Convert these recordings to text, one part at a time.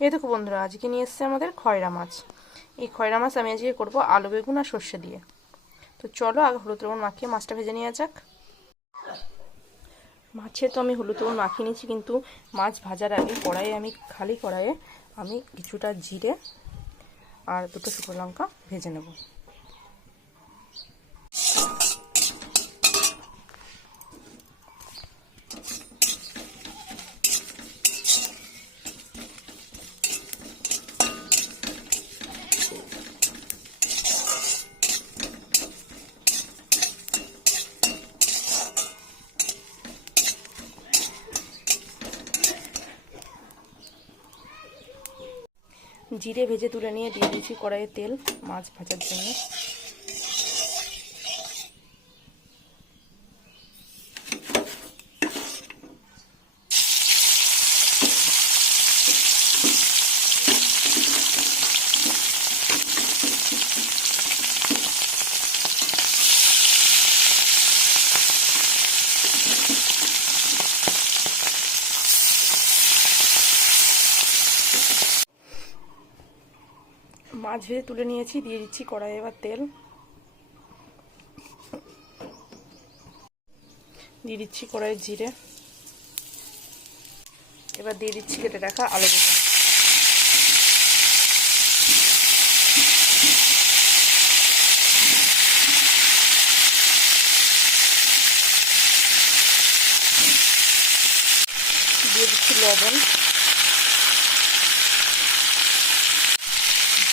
এই দেখো বন্ধুরা, আজকে নিয়ে এসেছে আমাদের খয়রা মাছ। এই খয়রা মাছ আমি আজকে করবো আলু বেগুন আর সর্ষে দিয়ে। তো চলো আগে হলুদ লবণ মাখিয়ে মাছটা ভেজে নেওয়া যাক। মাছে তো আমি হলুদ লবণ মাখিয়ে নিয়েছি, কিন্তু মাছ ভাজার আগে খালি কড়াইয়ে আমি কিছুটা জিরে আর দুটো শুকনো লঙ্কা ভেজে নেব। জিরে ভেজে তুলে নিয়ে দিয়ে দিয়েছি কড়াইয়ে তেল মাছ ভাজার জন্য। মাছ ভেজে তুলে নিয়েছি, দিয়ে দিচ্ছি কড়াইয়ে এবার তেল, দিয়ে দিচ্ছি কড়াইয়ে জিরে, এবার দিয়ে দিচ্ছি কেটে রাখা আলু বেগুন। দিয়ে দিচ্ছি লবণ,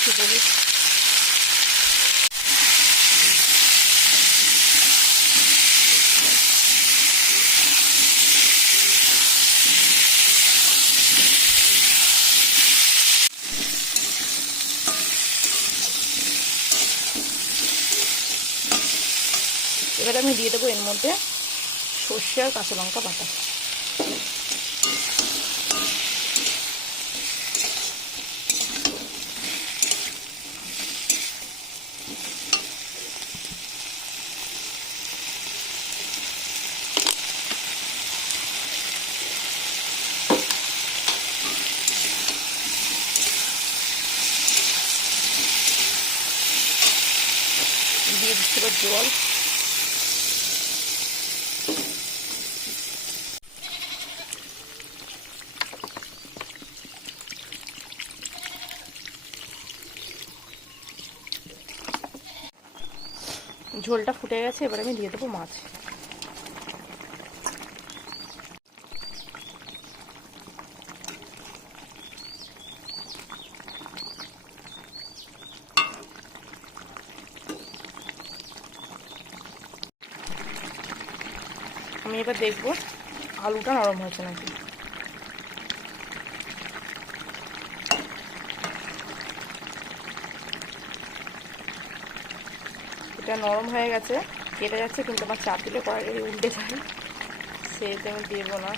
হলুদ, এবার আমি দিয়ে দেবো এর মধ্যে সর্ষে আর কাঁচা লঙ্কা বাটা। দিয়ে দিচ্ছি এবার জল, ঝোলটা ফুটে গেছে, এবার আমি দিয়ে দেবো মাছ। আমি এবার দেখবো আলুটা নরম হয়েছে নাকি। এটা নরম হয়ে গেছে, কেটে যাচ্ছে, কিন্তু আমার চাপ দিলে কড়াই যদি উল্টে যায় সেটা আমি দেবো না,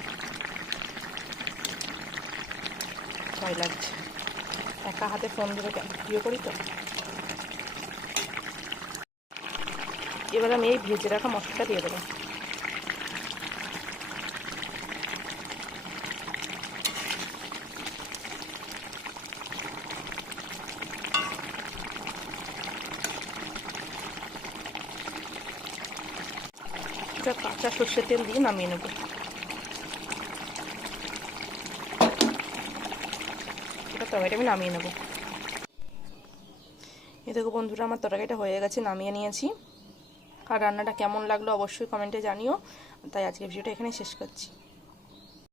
ভয় লাগছে। একা হাতে ফোন ধরে ভিডিও করি তো। এবার আমি এই ভেজে রাখা মশলাটা দিয়ে দেবো। এটা কাঁচা সর্ষের তেল দিয়ে নামিয়ে নেব। এটা তরকারিটা আমি নামিয়ে নেব। এই দেখো বন্ধুরা, আমার তরকারিটা হয়ে গেছে, নামিয়ে নিয়েছি। আর রান্নাটা কেমন লাগলো অবশ্যই কমেন্টে জানিও। তাই আজকের ভিডিওটা এখানে শেষ করছি।